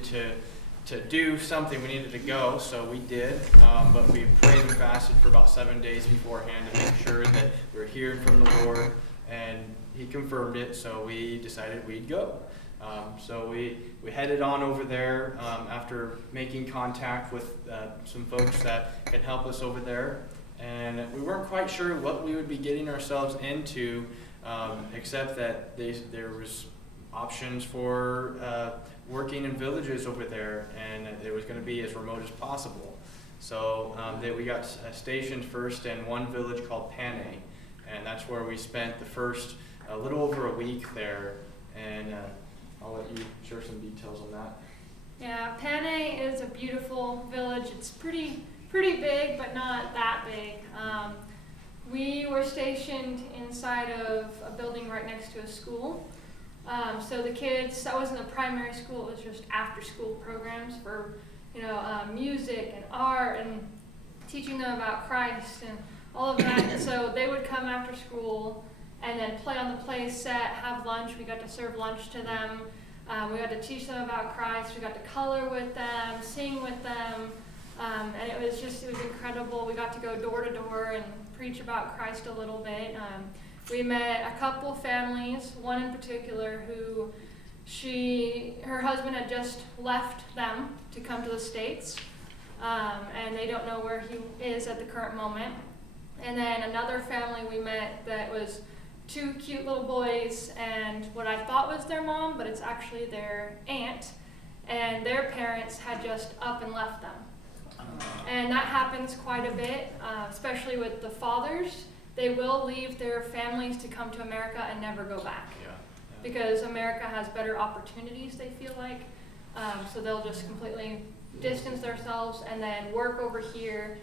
needed to do something. We needed to go, so we did. But we prayed and fasted for about 7 days beforehand to make sure that we were hearing from the Lord, and He confirmed it, so we decided we'd go. So we headed on over there after making contact with some folks that can help us over there. And we weren't quite sure what we would be getting ourselves into, except that there was options for working in villages over there, and it was going to be as remote as possible. So we got stationed first in one village called Panay, and that's where we spent the first a little over a week there. And I'll let you share some details on that. Yeah, Panay is a beautiful village. It's pretty big, but not that big. We were stationed inside of a building right next to a school. So the kids, that wasn't a primary school, it was just after-school programs for, music and art and teaching them about Christ and all of that. And so they would come after school and then play on the play set, have lunch. We got to serve lunch to them. We got to teach them about Christ. We got to color with them, sing with them. And it was incredible. We got to go door to door and preach about Christ a little bit. We met a couple families, one in particular who her husband had just left them to come to the States. And they don't know where he is at the current moment. And then another family we met that was 2 cute little boys and what I thought was their mom, but it's actually their aunt. And their parents had just up and left them. And that happens quite a bit, especially with the fathers. They will leave their families to come to America and never go back. Yeah. Because America has better opportunities, they feel like. So they'll just completely distance themselves and then work over here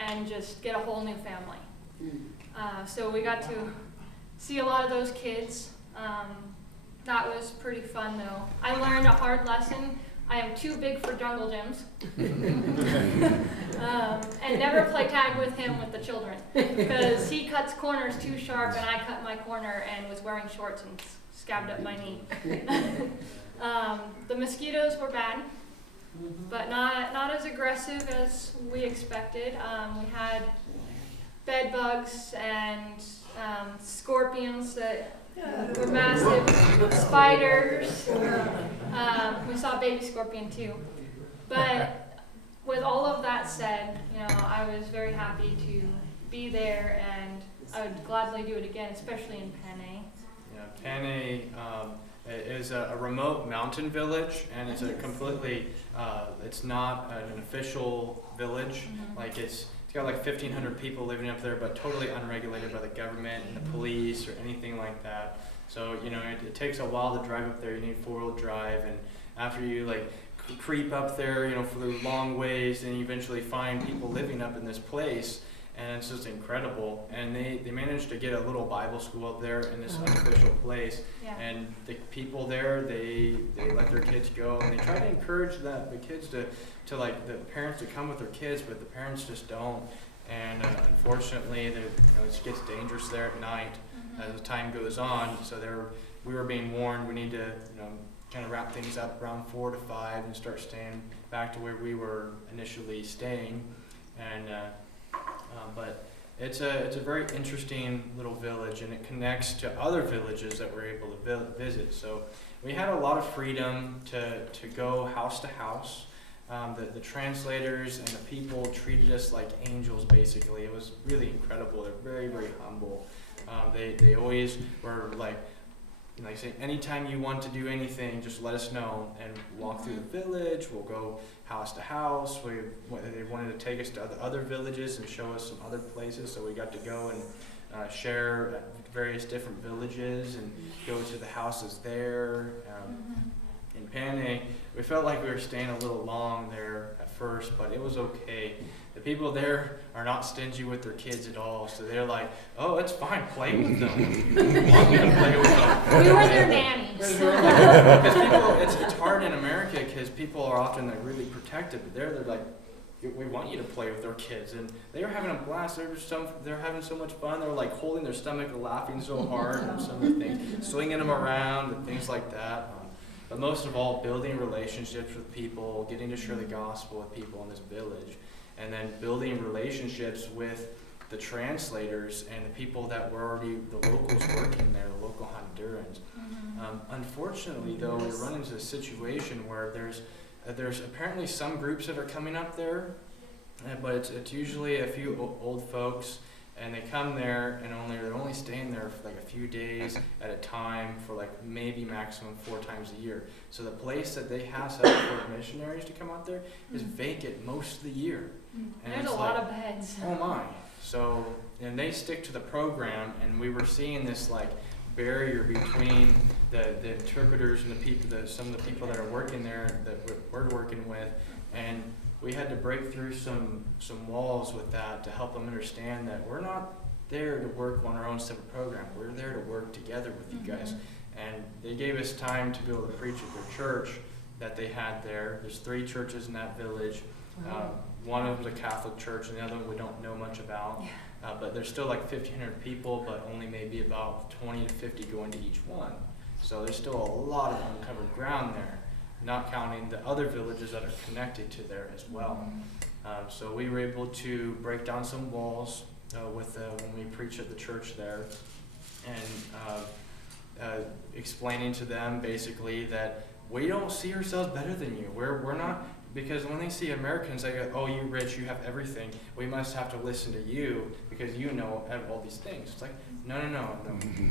and just get a whole new family. So we got to see a lot of those kids. That was pretty fun though. I learned a hard lesson. I am too big for jungle gyms. And never play tag with him with the children because he cuts corners too sharp and I cut my corner and was wearing shorts and scabbed up my knee. The mosquitoes were bad, but not as aggressive as we expected. We had bed bugs and scorpions that were massive, spiders. We saw a baby scorpion too. But with all of that said, I was very happy to be there, and I would gladly do it again, especially in Panay. Yeah, Panay is a remote mountain village, and it's a completely, it's not an official village. Like it's got like 1,500 people living up there, but totally unregulated by the government and the police or anything like that. So, it takes a while to drive up there. You need 4-wheel drive, and after you creep up there, for the long ways, then you eventually find people living up in this place, and it's just incredible. And they managed to get a little Bible school up there in this unofficial place. Yeah. And the people there, they let their kids go, and they try to encourage the kids to the parents to come with their kids, but the parents just don't. And unfortunately, it gets dangerous there at night as the time goes on. So we were being warned we need to kind of wrap things up around 4 to 5 and start staying back to where we were initially staying. And but it's a very interesting little village, and it connects to other villages that we're able to visit. So we had a lot of freedom to go house to house. The translators and the people treated us like angels, basically. It was really incredible. They're very, very humble. They always were like say, anytime you want to do anything, just let us know and walk through the village. We'll go house to house. They wanted to take us to other villages and show us some other places, so we got to go and share at various different villages and go to the houses there. In Panay, we felt like we were staying a little long there at first, but it was okay. The people there are not stingy with their kids at all, so they're like, "Oh, it's fine, play with them. You want me to play with them?" We were their nannies. Because it's hard in America because people are often really protective, but they're like, "We want you to play with our kids," and they were having a blast. They're having so much fun. They're like holding their stomach and laughing so hard, and some of the things, swinging them around and things like that. but most of all, building relationships with people, getting to share the gospel with people in this village, and then building relationships with the translators and the people that were already the locals working there, the local Hondurans. Unfortunately, though, we run into a situation where there's apparently some groups that are coming up there, but it's usually a few old folks, and they come there and they're only staying there for like a few days at a time for like maybe maximum 4 times a year. So the place that they have set up for missionaries to come out there is vacant most of the year. And there's a lot of beds. Oh my. So, and they stick to the program, and we were seeing this like barrier between the interpreters and the people, some of the people that are working there that we're working with, and we had to break through some walls with that to help them understand that we're not there to work on our own separate program. We're there to work together with you guys. And they gave us time to be able to preach at their church that they had there. There's 3 churches in that village. One of them is a Catholic church, and the other one we don't know much about. But there's still like 1,500 people, but only maybe about 20 to 50 going to each one. So there's still a lot of uncovered ground there, not counting the other villages that are connected to there as well. So we were able to break down some walls when we preach at the church there, and explaining to them basically that we don't see ourselves better than you. We're not. Because when they see Americans, they go, oh, you rich, you have everything. We must have to listen to you because you know all these things. It's like, no.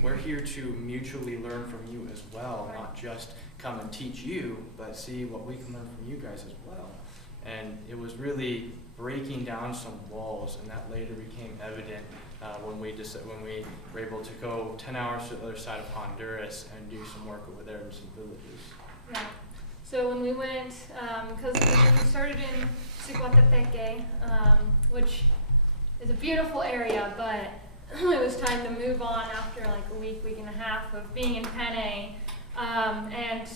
We're here to mutually learn from you as well, not just come and teach you, but see what we can learn from you guys as well. And it was really breaking down some walls, and that later became evident when we were able to go 10 hours to the other side of Honduras and do some work over there in some villages. Yeah. So when we went, because we started in Ciguatepeque, which is a beautiful area, but it was time to move on after like a week and a half of being in Panay. And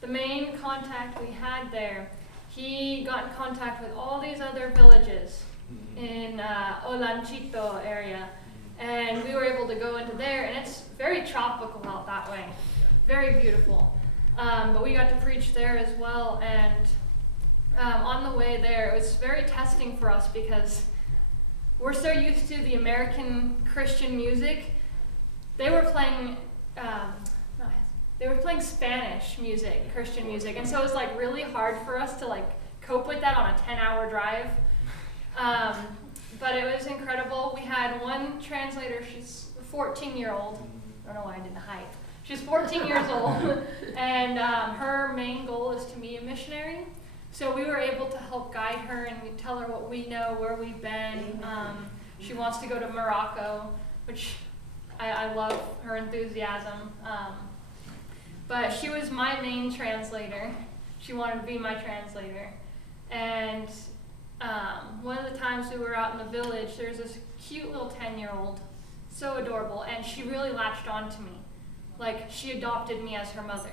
the main contact we had there, he got in contact with all these other villages in Olanchito area. And we were able to go into there, and it's very tropical out that way, very beautiful. But we got to preach there as well, and on the way there, it was very testing for us because we're so used to the American Christian music. They were playing Spanish music, Christian music, and so it was like really hard for us to like cope with that on a 10-hour drive. But it was incredible. We had one translator, she's a 14-year-old. I don't know why I didn't hide. She's 14 years old, and her main goal is to be a missionary. So we were able to help guide her and tell her what we know, where we've been. She wants to go to Morocco, which I love her enthusiasm. But she was my main translator. She wanted to be my translator. And one of the times we were out in the village, there's this cute little 10-year-old, so adorable, and she really latched on to me. Like, she adopted me as her mother.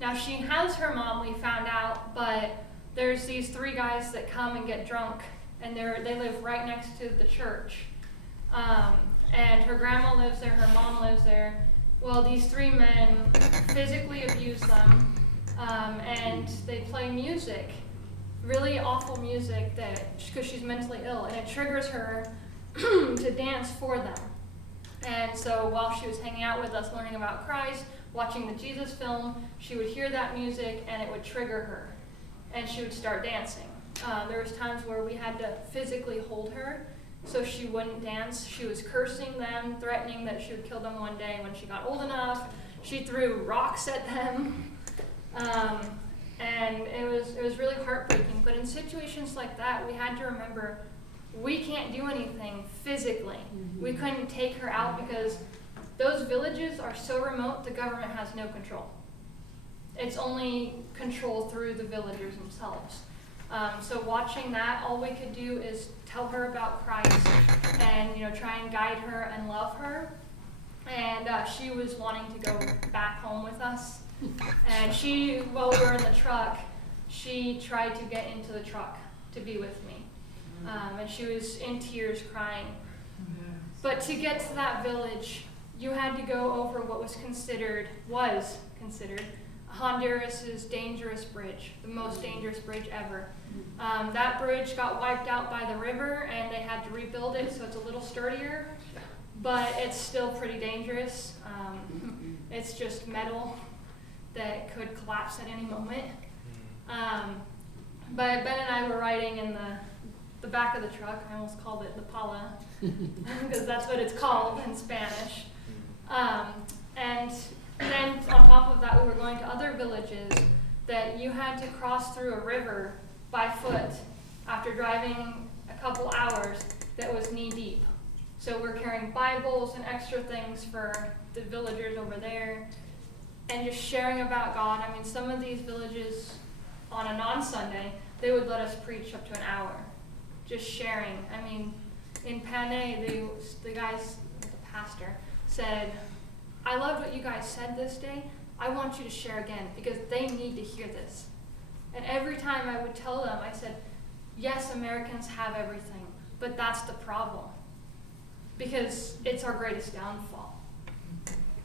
Now, she has her mom, we found out, but there's these 3 guys that come and get drunk, and they live right next to the church. And her grandma lives there, her mom lives there. Well, these 3 men physically abuse them, and they play music, really awful music, because she's mentally ill, and it triggers her to dance for them. And so while she was hanging out with us, learning about Christ, watching the Jesus film, she would hear that music and it would trigger her. And she would start dancing. There was times where we had to physically hold her so she wouldn't dance. She was cursing them, threatening that she would kill them one day when she got old enough. She threw rocks at them. And it was really heartbreaking. But in situations like that, we had to remember we can't do anything physically. We couldn't take her out because those villages are so remote, the government has no control. It's only control through the villagers themselves. So watching that, all we could do is tell her about Christ and try and guide her and love her. And she was wanting to go back home with us. And while we were in the truck, she tried to get into the truck to be with me. And she was in tears crying. But to get to that village, you had to go over what was considered Honduras' dangerous bridge, the most dangerous bridge ever. That bridge got wiped out by the river, and they had to rebuild it, so it's a little sturdier, but it's still pretty dangerous. It's just metal that could collapse at any moment. But Ben and I were riding in the back of the truck. I almost called it the Pala, because that's what it's called in Spanish. And then on top of that, we were going to other villages that you had to cross through a river by foot after driving a couple hours that was knee deep. So we're carrying Bibles and extra things for the villagers over there and just sharing about God. I mean, some of these villages on a non-Sunday, they would let us preach up to an hour, just sharing. I mean, in Panay, the guys, the pastor, said, I loved what you guys said this day. I want you to share again because they need to hear this. And every time I would tell them, I said, yes, Americans have everything, but that's the problem because it's our greatest downfall.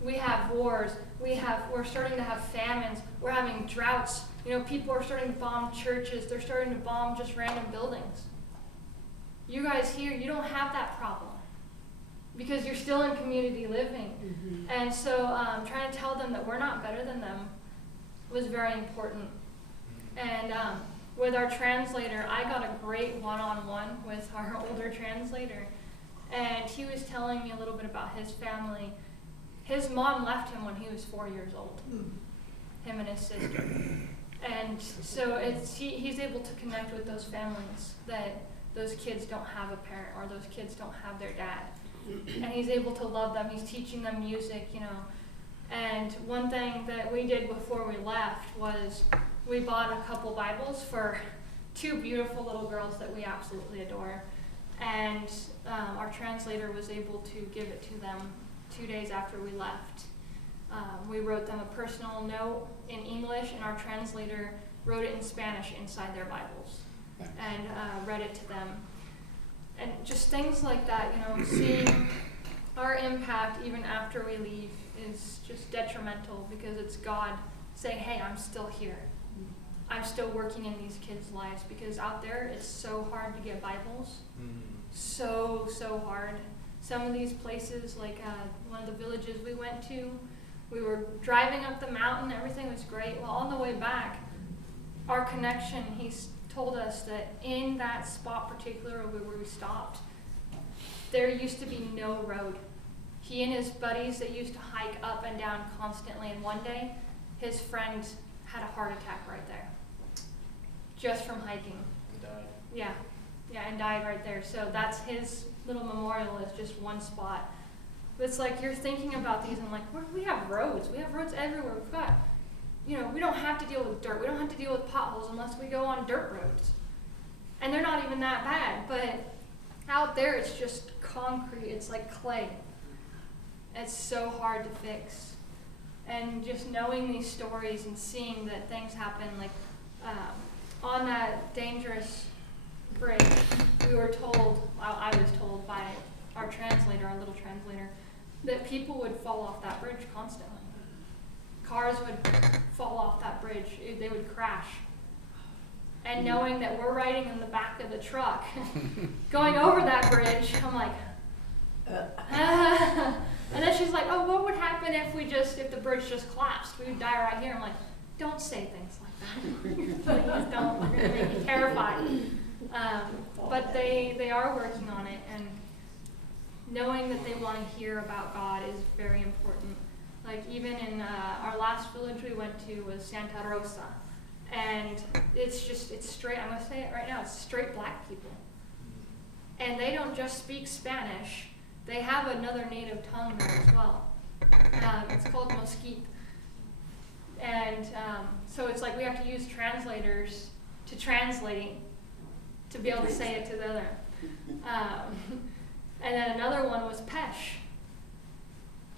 We have wars. We're starting to have famines. We're having droughts. You know, people are starting to bomb churches. They're starting to bomb just random buildings. You guys here, you don't have that problem because you're still in community living. And so trying to tell them that we're not better than them was very important. And with our translator, I got a great one-on-one with our older translator. And he was telling me a little bit about his family. His mom left him when he was 4 years old, him and his sister. And so he's able to connect with those families that those kids don't have a parent or those kids don't have their dad. And he's able to love them. He's teaching them music, you know. And one thing that we did before we left was we bought a couple Bibles for two beautiful little girls that we absolutely adore. And our translator was able to give it to them 2 days after we left. We wrote them a personal note in English, and our translator wrote it in Spanish inside their Bibles and read it to them. And just things like that, you know, seeing our impact even after we leave is just detrimental because it's God saying, hey, I'm still here. I'm still working in these kids' lives because out there it's so hard to get Bibles. So hard. Some of these places, like one of the villages we went to, we were driving up the mountain, everything was great. Well, on the way back, our connection, he's told us that in that spot particularly where we stopped, there used to be no road. He and his buddies, they used to hike up and down constantly, and one day, his friend had a heart attack right there, just from hiking. And died. Yeah, and died right there. So that's his little memorial is just one spot. But it's like you're thinking about these and like, we have roads. We have roads everywhere. We've got, you know, we don't have to deal with dirt. We don't have to deal with potholes unless we go on dirt roads. And they're not even that bad. But out there, it's just concrete. It's like clay. It's so hard to fix. And just knowing these stories and seeing that things happen, like on that dangerous bridge, we were told, I was told by our translator, our little translator, that people would fall off that bridge constantly. Cars would fall off that bridge. They would crash. And knowing that we're riding in the back of the truck, going over that bridge, I'm like, and then she's like, oh, what would happen if the bridge just collapsed? We would die right here. I'm like, don't say things like that. Please don't. We're going to make you terrified. But they are working on it, and knowing that they want to hear about God is very important. Like even in our last village we went to was Santa Rosa, and it's straight, I'm going to say it right now, it's straight black people. And they don't just speak Spanish, they have another native tongue there as well. It's called Mosquite. And so it's like we have to use translators to translate to be able to say it to the other. And then another one was Pesh.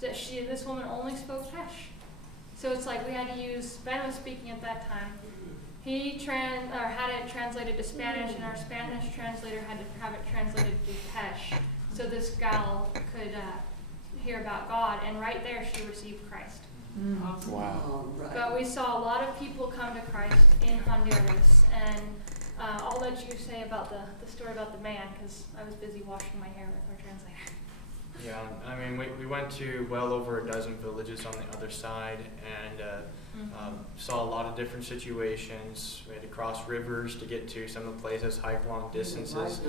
That this woman only spoke Pesh. So it's like we had to use, Ben was speaking at that time. He had it translated to Spanish, and our Spanish translator had to have it translated to Pesh. So this gal could hear about God, and right there she received Christ. Awesome. Wow. Right. But we saw a lot of people come to Christ in Honduras, and I'll let you say about the story about the man, because I was busy washing my hair with our translator. Yeah, I mean, we went to well over a dozen villages on the other side, and saw a lot of different situations. We had to cross rivers to get to some of the places, hike long distances.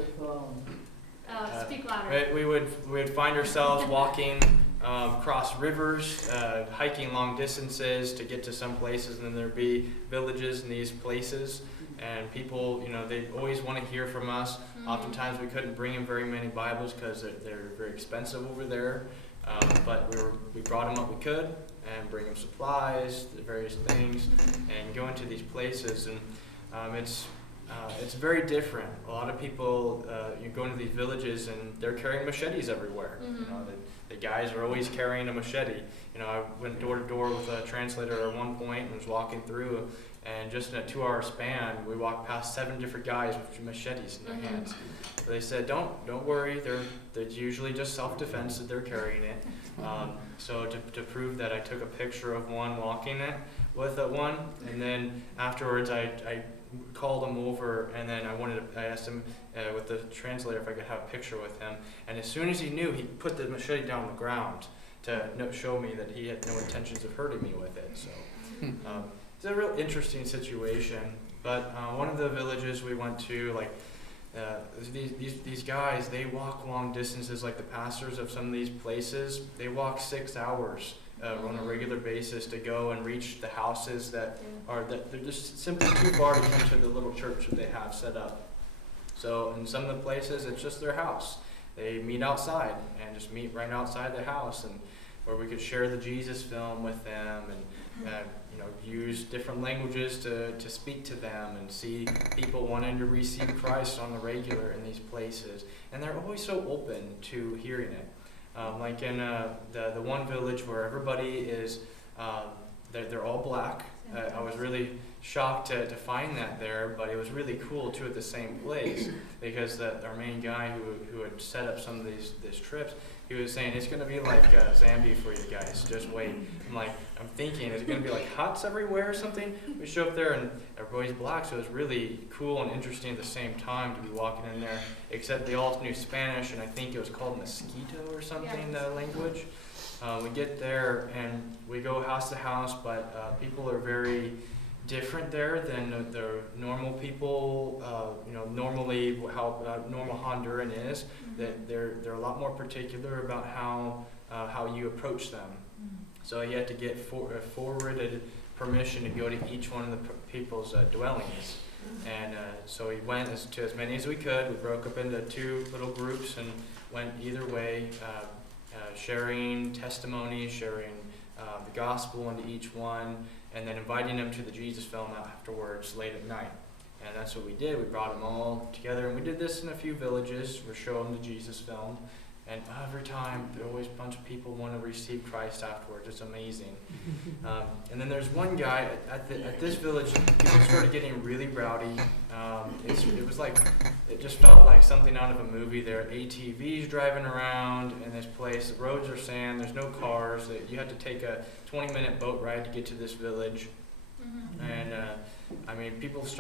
Speak louder. We would find ourselves walking across rivers, hiking long distances to get to some places, and then there'd be villages in these places, and people, they always want to hear from us. Oftentimes we couldn't bring them very many Bibles because they're very expensive over there, but we brought them what we could and bring them supplies, the various things, and go into these places, and it's very different. A lot of people, you go into these villages and they're carrying machetes everywhere. The guys are always carrying a machete. I went door to door with a translator at one point and was walking through, and just in a 2-hour span, we walked past 7 different guys with machetes in their hands. So they said, "Don't worry. They're usually just self-defense that they're carrying it." So to prove that, I took a picture of one walking it with one, and then afterwards I called him over, and then I asked him with the translator if I could have a picture with him, and as soon as he knew, he put the machete down on the ground to show me that he had no intentions of hurting me with it. So it's a real interesting situation. But one of the villages we went to, these guys, they walk long distances. Like the pastors of some of these places, they walk 6 hours on a regular basis to go and reach the houses that they're just simply too far to come to the little church that they have set up. So in some of the places, it's just their house. They meet outside and just meet right outside the house, and where we could share the Jesus film with them, and use different languages to speak to them, and see people wanting to receive Christ on the regular in these places. And they're always so open to hearing it. Like in the one village where everybody is, they're all black. I was really shocked to find that there, but it was really cool too at the same place, because our main guy who had set up some of these trips, he was saying it's going to be like Zambia for you guys. Just wait. I'm thinking, is it going to be like huts everywhere or something? We show up there and everybody's black, so it was really cool and interesting at the same time to be walking in there. Except they all knew Spanish, and I think it was called mosquito or something, the language. We get there and we go house to house, but people are very different there than the normal people. Normally how normal Honduran is. That they're a lot more particular about how you approach them. So you have to get forwarded permission to go to each one of the people's dwellings. And so we went to as many as we could. We broke up into 2 little groups and went either way, sharing testimonies, sharing the gospel into each one, and then inviting them to the Jesus film afterwards late at night. And that's what we did. We brought them all together, and we did this in a few villages. We show them the Jesus film, and every time there always a bunch of people want to receive Christ afterwards. It's amazing. And then there's one guy at this village. People started getting really rowdy. It just felt like something out of a movie. There are ATVs driving around in this place. The roads are sand. There's no cars. You had to take a 20-minute boat ride to get to this village. And people started